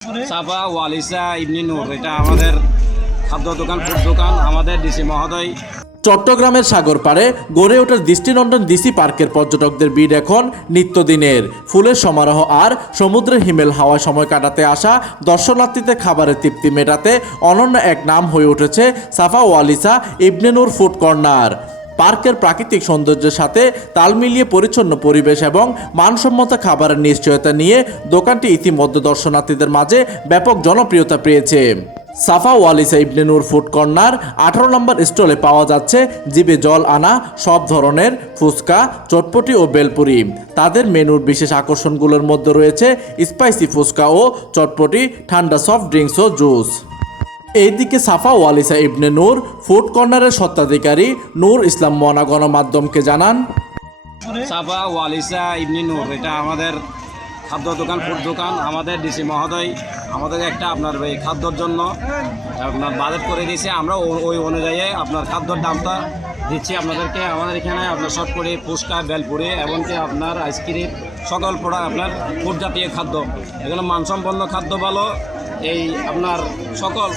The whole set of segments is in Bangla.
সাফা ওয়ালিসা ইবনে নূর, এটা আমাদের খাদ্য দোকান, ফুড দোকান। আমাদের ডিসি মহোদয় চট্টগ্রামের সাগর পাড়ে গড়ে ওঠার দৃষ্টিনন্দন ডিসি পার্কের পর্যটকদের ভিড় এখন নিত্যদিনের। ফুলের সমারোহ আর সমুদ্রের হিমেল হাওয়ায় সময় কাটাতে আসা দর্শনার্থীদের খাবারের তৃপ্তি মেটাতে অনন্য এক নাম হয়ে উঠেছে সাফা ওয়ালিসা ইবনে নূর ফুড কর্নার। পার্কের প্রাকৃতিক সৌন্দর্যের সাথে তাল মিলিয়ে পরিচ্ছন্ন পরিবেশ এবং মানসম্মত খাবারের নিশ্চয়তা নিয়ে দোকানটি ইতিমধ্যে দর্শনার্থীদের মাঝে ব্যাপক জনপ্রিয়তা পেয়েছে। সাফা ওয়ালিসা ইবনে নূর ফুড কর্নার 18 নম্বর স্টলে পাওয়া যাচ্ছে জিভে জল আনা সব ধরনের ফুচকা, চটপটি ও বেলপুরি। তাদের মেনুর বিশেষ আকর্ষণগুলোর মধ্যে রয়েছে স্পাইসি ফুচকা ও চটপটি, ঠান্ডা সফট ড্রিঙ্কস ও জুস। এইদিকে সাফা ওয়ালিসা ইবনে নূর ফুড কর্নারের স্বত্বাধিকারী নূর ইসলাম মনা গণমাধ্যমকে জানান, সাফা ওয়ালিসা ইবনে নূর, এটা আমাদের খাদ্য দোকান, ফুড দোকান। আমাদের ডিসি মহোদয় আমাদের একটা আপনার এই খাদ্যর জন্য আপনার বাজেট করে দিয়েছে। আমরা ওই অনুযায়ী আপনার খাদ্যর দামটা দিচ্ছি আপনাদেরকে। আমাদের এখানে আপনার চটপটি, ফুচকা, বেলপুরি, এমনকি আপনার আইসক্রিম, সকল প্রোডাক্ট আপনার ফুড জাতীয় খাদ্য। এগুলো মানসম্পন্ন খাদ্য ভালো। এই আপনার সকল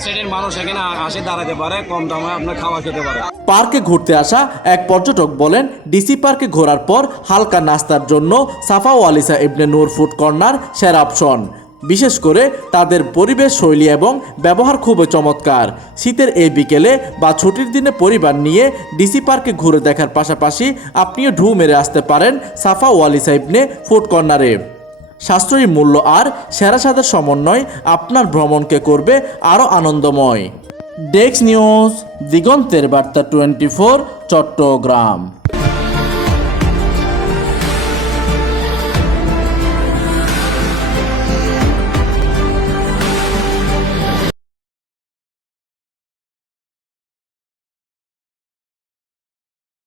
শ্রেণীর মানুষ এখানে আসে দাঁড়াতে পারে, কম দামে আপনার খাওয়া খেতে পারে। পার্কে ঘুরতে আসা এক পর্যটক বলেন, ডিসি পার্কে ঘোরার পর হালকা নাস্তার জন্য সাফা ওয়ালিসা ইবনে নূর ফুড কর্নার সেরা অপশন। বিশেষ করে তাদের পরিবেশ শৈলী এবং ব্যবহার খুবই চমৎকার। শীতের এই বিকেলে বা ছুটির দিনে পরিবার নিয়ে ডিসি পার্কে ঘুরে দেখার পাশাপাশি আপনিও ঢু মেরে আসতে পারেন সাফা ওয়ালিসা ইবনে ফুড কর্নারে। সাশ্রয়ী মূল্য আর সেরা স্বাদের সমন্বয় আপনার ভ্রমণকে করবে আরও আনন্দময়। ডেস্ক নিউজ, দিগন্তের বার্তা 24, চট্টগ্রাম।